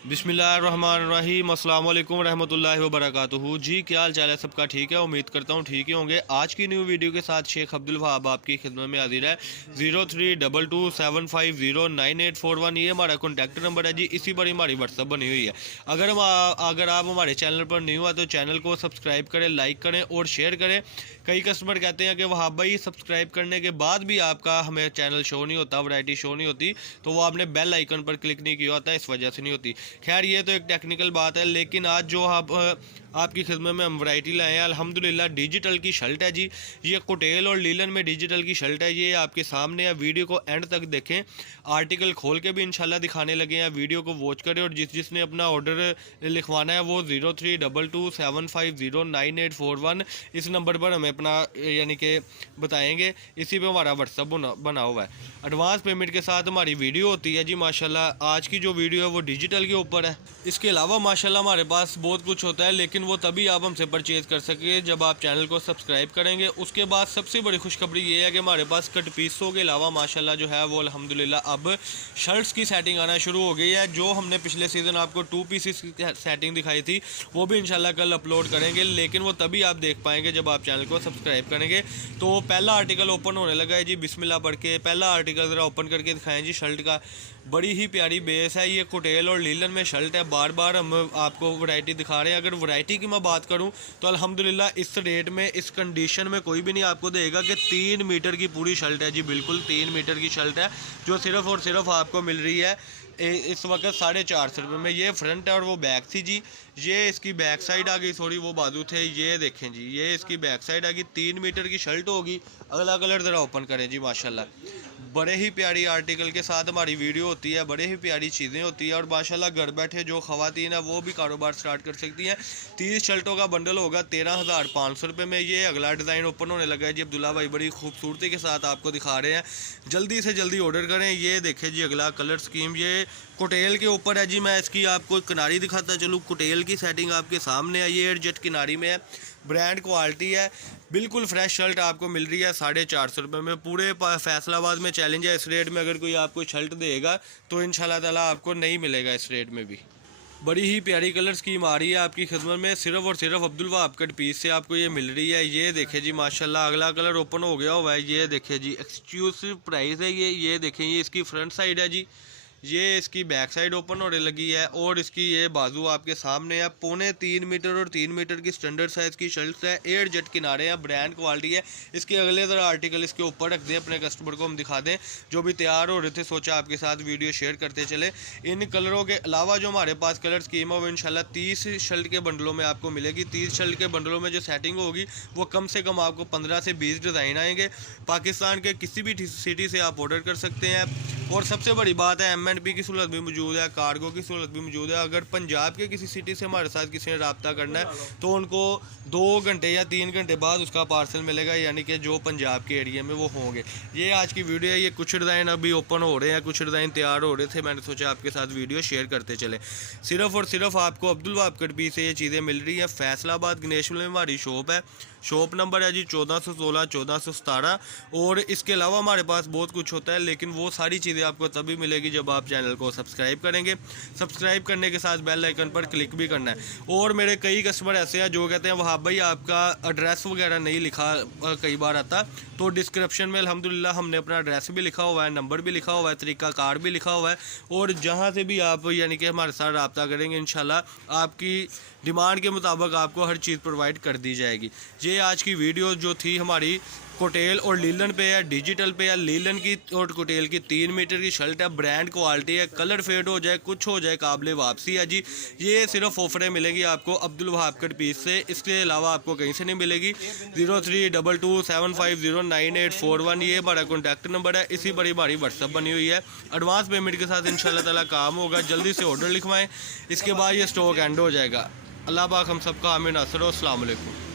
बिस्मिल्लाहिर्रहमानिर्रहीम, अस्सलाम वालेकुम रहमतुल्लाहि व बरकातुहू। जी क्या हाल चाल है सबका? ठीक है, उम्मीद करता हूँ ठीक ही होंगे। आज की न्यू वीडियो के साथ शेख अब्दुल वहाब आपकी खिदमत में हाजिर है। 032275098841 ये हमारा कॉन्टैक्ट नंबर है जी। इसी पर हमारी व्हाट्सअप बनी हुई है। अगर आप हमारे चैनल पर न्यू है तो चैनल को सब्सक्राइब करें, लाइक करें और शेयर करें। कई कस्टमर कहते हैं कि वहाब भाई सब्सक्राइब करने के बाद भी आपका हमें चैनल शो नहीं होता, वैरायटी शो नहीं होती, तो वो आपने बेल आइकन पर क्लिक नहीं किया होता, इस वजह से नहीं होती। खैर ये तो एक टेक्निकल बात है, लेकिन आज जो आप आपकी खिदमत में हम वैरायटी लाए हैं अल्हम्दुलिल्लाह डिजिटल की शर्ट है जी। ये कुटेल और लीलन में डिजिटल की शर्ट है, ये आपके सामने है। वीडियो को एंड तक देखें, आर्टिकल खोल के भी इंशाल्लाह दिखाने लगे हैं। वीडियो को वॉच करें और जिसने अपना ऑर्डर लिखवाना है वो 032275098841 इस नंबर पर हमें अपना यानी कि बताएंगे। इसी पे हमारा व्हाट्सअप बना हुआ है। एडवांस पेमेंट के साथ हमारी वीडियो होती है जी। माशाल्लाह आज की जो वीडियो है वो डिजिटल के ऊपर है। इसके अलावा माशाल्लाह हमारे पास बहुत कुछ होता है, लेकिन वो तभी आप हमसे परचेज़ कर सके जब आप चैनल को सब्सक्राइब करेंगे। उसके बाद सबसे बड़ी खुशखबरी ये है कि हमारे पास कट पीसों के अलावा माशाल्लाह जो है वो अल्हम्दुलिल्लाह अब शर्ट्स की सेटिंग आना शुरू हो गई है। जो हमने पिछले सीज़न आपको 2 पीसेस की सेटिंग दिखाई थी वो भी इंशाल्लाह कल अपलोड करेंगे, लेकिन वो तभी आप देख पाएंगे जब आप चैनल को सब्सक्राइब करेंगे। तो पहला आर्टिकल ओपन होने लगा है जी। बिस्मिल्लाह पढ़ के पहला आर्टिकल ज़रा ओपन करके दिखाएँ जी। शर्ट का बड़ी ही प्यारी बेस है, ये कुटेल और लीलन में शर्ट है। बार बार हम आपको वैरायटी दिखा रहे हैं। अगर वैरायटी की मैं बात करूं तो अल्हम्दुलिल्लाह इस रेट में, इस कंडीशन में कोई भी नहीं आपको देगा कि 3 मीटर की पूरी शर्ट है जी। बिल्कुल 3 मीटर की शर्ट है जो सिर्फ़ और सिर्फ आपको मिल रही है इस वक्त 450 रुपये में। ये फ्रंट है और वो बैक थी जी। ये इसकी बैक साइड आ गई, सॉरी वो बाजू थे। ये देखें जी, ये इसकी बैक साइड आ गई। 3 मीटर की शर्ट होगी। अगला कलर ज़रा ओपन करें जी। माशाल्लाह बड़े ही प्यारी आर्टिकल के साथ हमारी वीडियो होती है, बड़े ही प्यारी चीज़ें होती है। और माशाल्लाह घर बैठे जो ख़वातीन है वो भी कारोबार स्टार्ट कर सकती हैं। 30 शर्टों का बंडल होगा 13,500 रुपये में। ये अगला डिज़ाइन ओपन होने लगा है जी। अब्दुल्ला भाई बड़ी खूबसूरती के साथ आपको दिखा रहे हैं, जल्दी से जल्दी ऑर्डर करें। ये देखें जी अगला कलर स्कीम, ये कुटेल के ऊपर है जी। मैं इसकी आपको किनारी दिखाता चलूँ। कुटेल की सेटिंग आपके सामने है, ये एडजस्ट किनारी में है। ब्रांड क्वालिटी है, बिल्कुल फ्रेश शर्ट आपको मिल रही है 450 रुपये में। पूरे फैसलाबाद में चैलेंज है, इस रेट में अगर कोई आपको शर्ट देगा तो इंशाल्लाह ताला आपको नहीं मिलेगा इस रेट में भी। बड़ी ही प्यारी कलर स्कीम आ रही है आपकी खिदमत में, सिर्फ और सिर्फ अब्दुल वहाब कट पीस से आपको ये मिल रही है। ये देखें जी माशाल्लाह अगला कलर ओपन हो गया हुआ है। ये देखें जी एक्सक्लूसिव प्राइस है ये देखें, ये इसकी फ्रंट साइड है जी। ये इसकी बैक साइड ओपन होने लगी है और इसकी ये बाजू आपके सामने है। 3.25 मीटर और 3 मीटर की स्टैंडर्ड साइज़ की शर्ट्स है। एयर जेट किनारे हैं, ब्रांड क्वालिटी है। इसके अगले ज़रा आर्टिकल इसके ऊपर रख दें, अपने कस्टमर को हम दिखा दें जो भी तैयार हो रहे थे। सोचा आपके साथ वीडियो शेयर करते चले। इन कलरों के अलावा जो हमारे पास कलर स्कीम है वो इंशाल्लाह 30 शर्ट के बंडलों में आपको मिलेगी। 30 शर्ट के बंडलों में जो सेटिंग होगी वो कम से कम आपको 15 से 20 डिज़ाइन आएंगे। पाकिस्तान के किसी भी सिटी से आप ऑर्डर कर सकते हैं। और सबसे बड़ी बात है MNP की सहूलत भी मौजूद है, कार्गो की सहूलत भी मौजूद है। अगर पंजाब के किसी सिटी से हमारे साथ किसी ने रब्ता करना है तो उनको 2 घंटे या 3 घंटे बाद उसका पार्सल मिलेगा, यानी कि जो पंजाब के एरिया में वो होंगे। ये आज की वीडियो है। ये कुछ डिज़ाइन अभी ओपन हो रहे हैं, कुछ डिज़ाइन तैयार हो रहे थे, मैंने सोचा आपके साथ वीडियो शेयर करते चले। सिर्फ़ और सिर्फ आपको अब्दुल वहाब कट पीस से ये चीज़ें मिल रही हैं। फैसलाबाद गणेश में हमारी शॉप है। शॉप नंबर है जी 1416 1417। और इसके अलावा हमारे पास बहुत कुछ होता है, लेकिन वो सारी चीज़ें आपको तभी मिलेगी जब आप चैनल को सब्सक्राइब करेंगे। सब्सक्राइब करने के साथ बेल आइकन पर क्लिक भी करना है। और मेरे कई कस्टमर ऐसे हैं जो कहते हैं वहाब भाई आपका एड्रेस वगैरह नहीं लिखा कई बार आता, तो डिस्क्रिप्शन में अल्हम्दुलिल्लाह हमने अपना एड्रेस भी लिखा हुआ है, नंबर भी लिखा हुआ है, तरीका कार्ड भी लिखा हुआ है। और जहाँ से भी आप यानी कि हमारे साथ रब्ता करेंगे इंशाल्लाह आपकी डिमांड के मुताबिक आपको हर चीज़ प्रोवाइड कर दी जाएगी। ये आज की वीडियो जो थी हमारी कुटेल और लीलन पे है, डिजिटल पे है। लीलन की और कुटेल की 3 मीटर की शर्ट है, ब्रांड क्वालिटी है। कलर फेड हो जाए कुछ हो जाए काबिल वापसी है जी। ये सिर्फ ऑफरें मिलेंगी आपको अब्दुल वहाब कट पीस से, इसके अलावा आपको कहीं से नहीं मिलेगी। 032275098841 ये हमारा कॉन्टैक्ट नंबर है। इसी पर हमारी व्हाट्सअप बनी हुई है। एडवांस पेमेंट के साथ इंशाल्लाह ताला काम होगा। जल्दी से ऑर्डर लिखवाएँ, इसके बाद ये स्टॉक एंड हो जाएगा। अल्लाह पाक हम सबका आमीन। अस्सलाम वालेकुम।